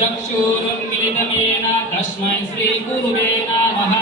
चक्षुरुन्मिलितमेन तस्मै श्री गुरुवे नमः।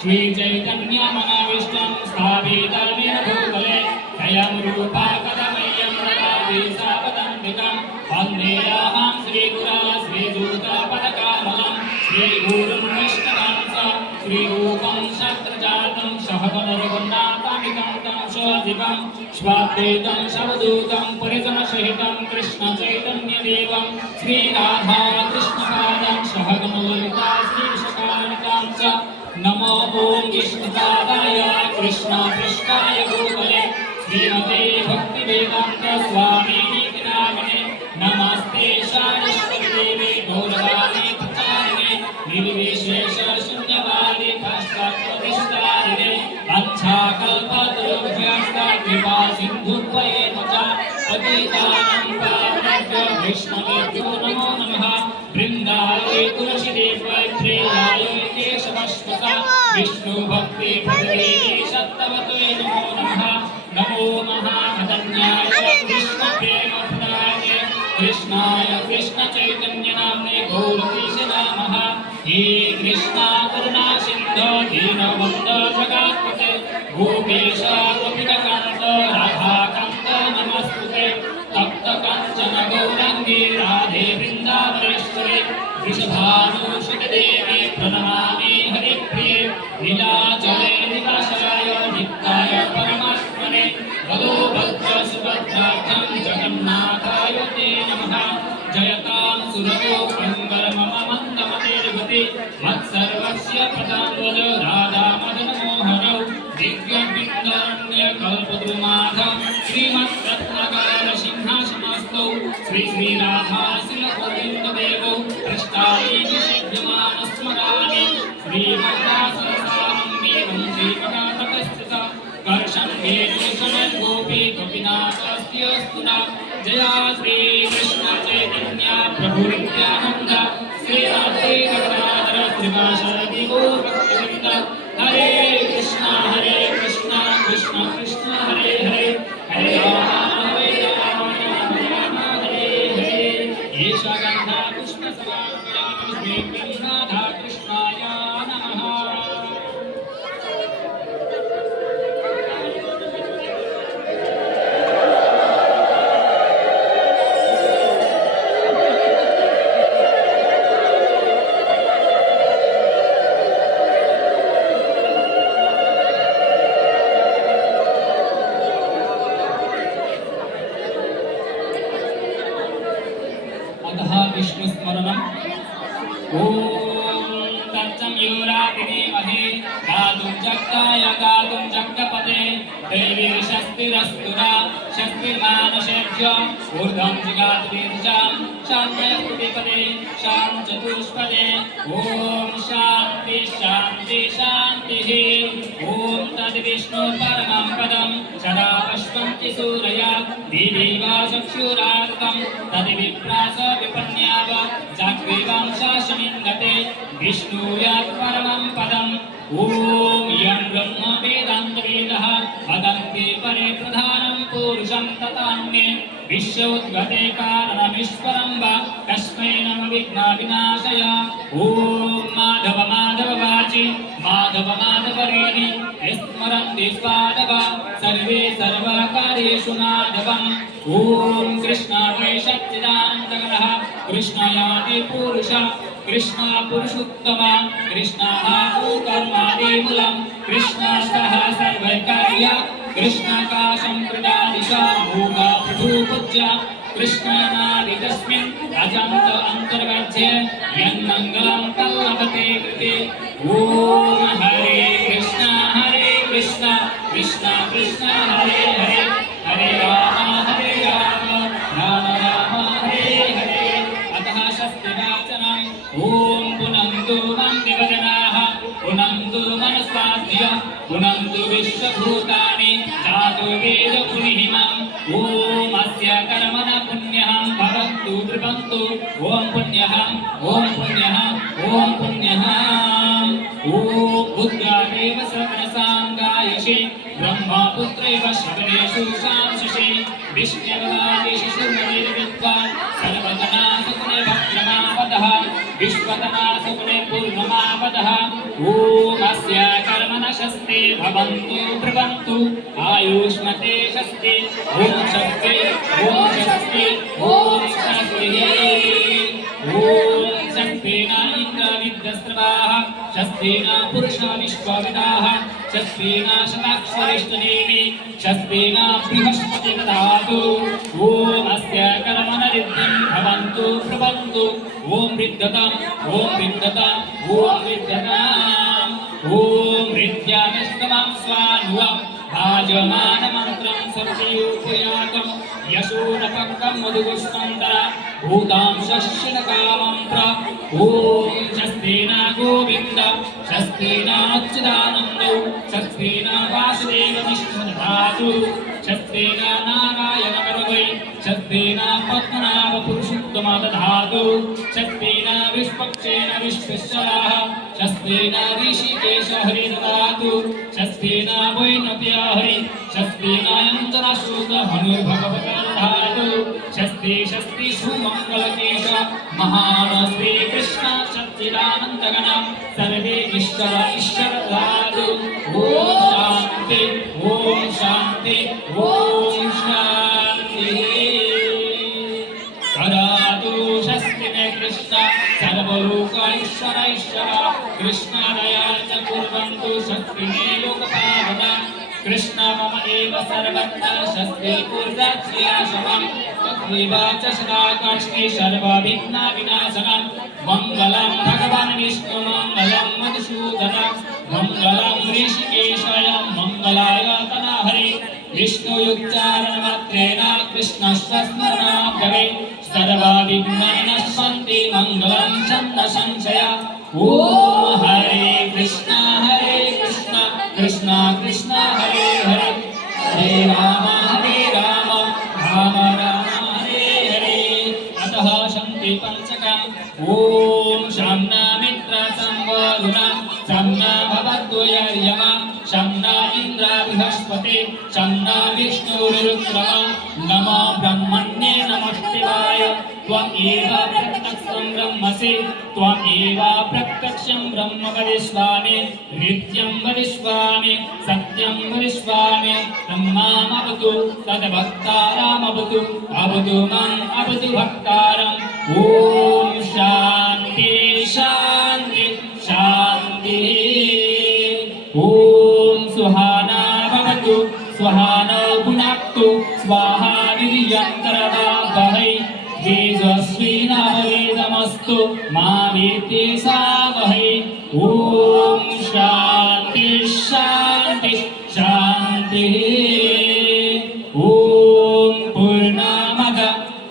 श्री चैतन्य मनोविष्टं स्थापितमेन भूतले स्वयं रूपा कदमय्यं ददाति सापदन्तिकं वन्देऽहं श्रीगुरा श्रीजूतपदकामलं श्रीगुरुं वैष्णवं च श्रीरूपं शस्त्रजातं सहगणरघुनाथामितं तं सजीवं स्वाद्वैतं शवदूतं परिजनसहितं कृष्णचैतन्यदेवं श्रीराधा कृष्णपादं सहगणललिता श्रीविशाखान्वितां च नमो ॐ विष्णुपादाय कृष्णाय भूतले श्रीमते भक्तिवेदान्त स्वामिनि नामिने नमस्ते सारस्वतीदेवे गौरवाणी प्रचारिणे निर्विशेष शून्यवादी पाश्चात्यधिष्ठारिणे वंशाकल्पतरुभ्यश्च कृपा सिन्धुभ्येव च पतितानां पावनेभ्यो वैष्णवेभ्यो नमो नमः। वृन्दाय तुलसीदेवाय प्रियाय केशवस्वता विष्णु भक्ति प्रदेवी सत्तवते नमो नमः। नमो महाधन्याय कृष्ण प्रेम प्रदाय कृष्णाय कृष्ण चैतन्य नाम्ने गौरवीश नमः। हे कृष्णा करुणा सिन्धो दीनबन्धो जगत्पते गोपीश गोपिकान्त राधाकान्त नमस्तुते तप्त काञ्चन गौराङ्गी राधे वृन्दावनेश्वरी वृषभानुसुते देवी प्रणमामि हरिप्रिये नीलाचले निवासाय नित्याय परमात्मने वदो भद्र सुभद्राख्यं जगन्नाथाय ते नमः। जयतां सुरतो अङ्गर मम मन्दमतिर्गति मत्सर्वस्य प्रदां वद राधा मदन मोहनौ दिव्यविन्दरण्यकल्पद्रुमाधं श्रीमद्रत्नकार सिंहासनस्थौ श्री श्रीराधा श्रीगोविन्ददेवौ कृष्णाय स्मरामि श्रीमद्दासरसानं देवं श्रीमदातटस्थिता कर्षं वेणुसमं गोपी गोपीनाथस्य स्तुना जया श्री कृष्ण चैतन्य प्रभु नित्यानंद श्री राधे गदाधर श्रीवासदि गौर भक्तवृंद हरे कृष्ण कृष्ण कृष्ण हरे हरे हरे राम हरे राम हरे हरे ईशा गंधा कृष्ण समाप्यामि श्री राधा कृष्णाय नमः। विष्णुस्मरणम् ॐ तत्संयोरातिमहे गातुं जगदाय गातुं जगपते देवी शस्तिरस्तुरा शस्तिर्मानसेभ्यो ऊर्ध्वं जिगातुर्जां शान्तिपदे शान्तचतुष्पदे ॐ शान्ति शान्ति शान्तिः ॐ तद्विष्णु परमं पदं सदा पश्यन्ति सूरया दिवा चक्षुरार्कं तद्विप्रास विपन्याव जाग्रीवां शासनिन्दते विष्णुयात् परमं पदम् ॐ यं ब्रह्म वेदान्तवेदः वदन्ति परे प्रधानं पुरुषं तथान्ये विश्वोद्गते कारणमीश्वरं वा तस्मै नमः विघ्नविनाशाय ॐ माधव माधव वाचि माधव माधव रेणि स्मरन्ति स्वादव सर्वे सर्वकार्येषु माधवम् ॐ कृष्णाय सच्चिदानन्दघनः कृष्णयादि पुरुष कृष्ण पुरुषोत्तम कृष्णः कर्मादिमूलं कृष्णस्तः सर्वकार्य कृष्णकाशं प्रदादिशा भोगा प्रभुपूज्य कृष्णनादि तस्मिन् अजन्त अन्तर्गच्छे यन्मङ्गलं तल्लभते कृते ॐ हरे कृष्ण कृष्ण कृष्ण हरे हरे हरे राम ब्रुवन्तु ब्रुवन्तु ओम पुण्यः ओम पुण्यः ओम पुण्यः ओम उद्गादेव सकलसां गायसि ब्रह्मपुत्रेव श्रवणेषु शांससि विष्णुर्वादिशिशुर्मणिर्विद्वा सर्वजना सुकुले भद्रमापदः विश्वतना सुकुले पूर्णमापदः ओम अस्य कर्मण शस्ते भवन्तु ब्रुवन्तु आयुष्मते शस्ते ओम शस्ते ओम शस्ते ओम शस्ते ओम शस्तेन इन्द्रविद्यस्रवाः शस्तेन पुरुषा विश्वविदाः शस्तेन शताक्षरिष्टनेमि शस्तेन बृहस्पतिर्दधातु ओम अस्य कर्मण रिद्धिं भवन्तु ब्रुवन्तु ओम विद्यताम् ओम विद्यताम् ओम विद्यताम् ओम हृद्यामिष्टमां स्वानुवम् भाजमानमन्त्रं सत्ययुपयातं यशोरपङ्कं मधुपुष्पन्तरा भूतां शशिनकामं प्र ॐ शस्तेन गोविन्द शस्तेन अच्युतानन्दौ शस्तेन वासुदेवविष्णुदधातु शस्तेन नारायणकरवै शस्तेन पद्मनाभपुरुषोत्तमदधातु शस्तेन विष्पक्षेण विश्वेश्वरः शस्तेन ऋषिकेश हरिदधातु शस्तेन वैनप्य हरि शस्तेन अन्तरशोक हनुर्भगवतर्धातु शस्ते शस्ति सुमङ्गलकेश महान श्रीकृष्ण सच्चिदानन्दगण सर्वे ईश्वर ईश्वर धातु ओम शान्ति ओम शान्ति ददातु शस्ति मे कृष्ण सर्वलोक ईश्वर ईश्वर कृष्णादया च कुर्वन्तु शस्ति मे लोकपावन कृष्ण मम एव सर्वत्र शस्ति कुर्याशमं तथैव च सदाकाष्ठे सर्वविघ्नविनाशनं मङ्गलं भगवान् विष्णु मङ्गलं मधुसूदन मङ्गलं ऋषिकेशाय मङ्गलाय तनहरि विष्णुयुक्तारणमात्रेण कृष्णस्य स्मरणं भवेत् सर्वविघ्नविनश्यन्ति मङ्गलं छन्द संशय ॐ हरे कृष्ण कृष्ण कृष्ण हरे हरे हरे राम राम राम हरे हरे अतः शन्ति पंचकम् ॐ शम्ना मित्र संवरुण शम्ना भवद्वयर्यम शम्ना इन्द्र बृहस्पति शम्ना विष्णुरुद्रमा नमो ब्रह्मण्ये नमस्तिवाय त्वमेव प्रत्यक्षं ब्रह्मसि त्वमेव प्रत्यक्षं ब्रह्म वदिष्यामि नित्यं वदिष्यामि सत्यं वदिष्यामि ब्रह्मामवतु तद्भक्तारामवतु अवतु माम् अवतु भक्तारम् ॐ शान्ति शान्ति शान्तिः ॐ सुहाना भवतु स्वाहानो भुनक्तु स्वाहा वीर्यं करवावहै तेजस्विनावधीतमस्तु मा विद्विषावहै ॐ शान्ति शान्ति शान्तिः ॐ पूर्णमद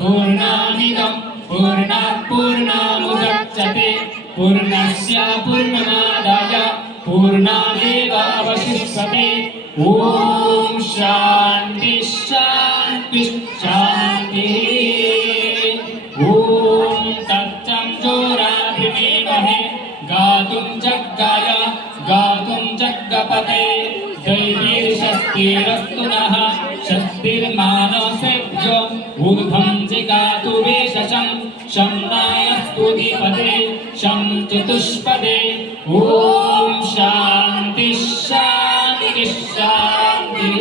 पूर्णमिदं पूर्णात् पूर्णमुदच्यते पूर्णस्य पूर्णमादाय पूर्णमेवावशिष्यते ॐ शान्ति शान्ति शान्तिः ॐ तच्चं जोराभिमेमहे गातुं जग्गपते दैवीर्षस्तिरस्तु नः शस्तिर्मानसेभ्यो ऊर्ध्वं जिगातु वेशशं शम्नाय स्तुतिपदे शं चतुष्पदे ॐ शान्ति शान्ति शान्तिः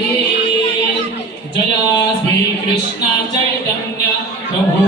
जय श्रीकृष्ण चैतन्य प्रभु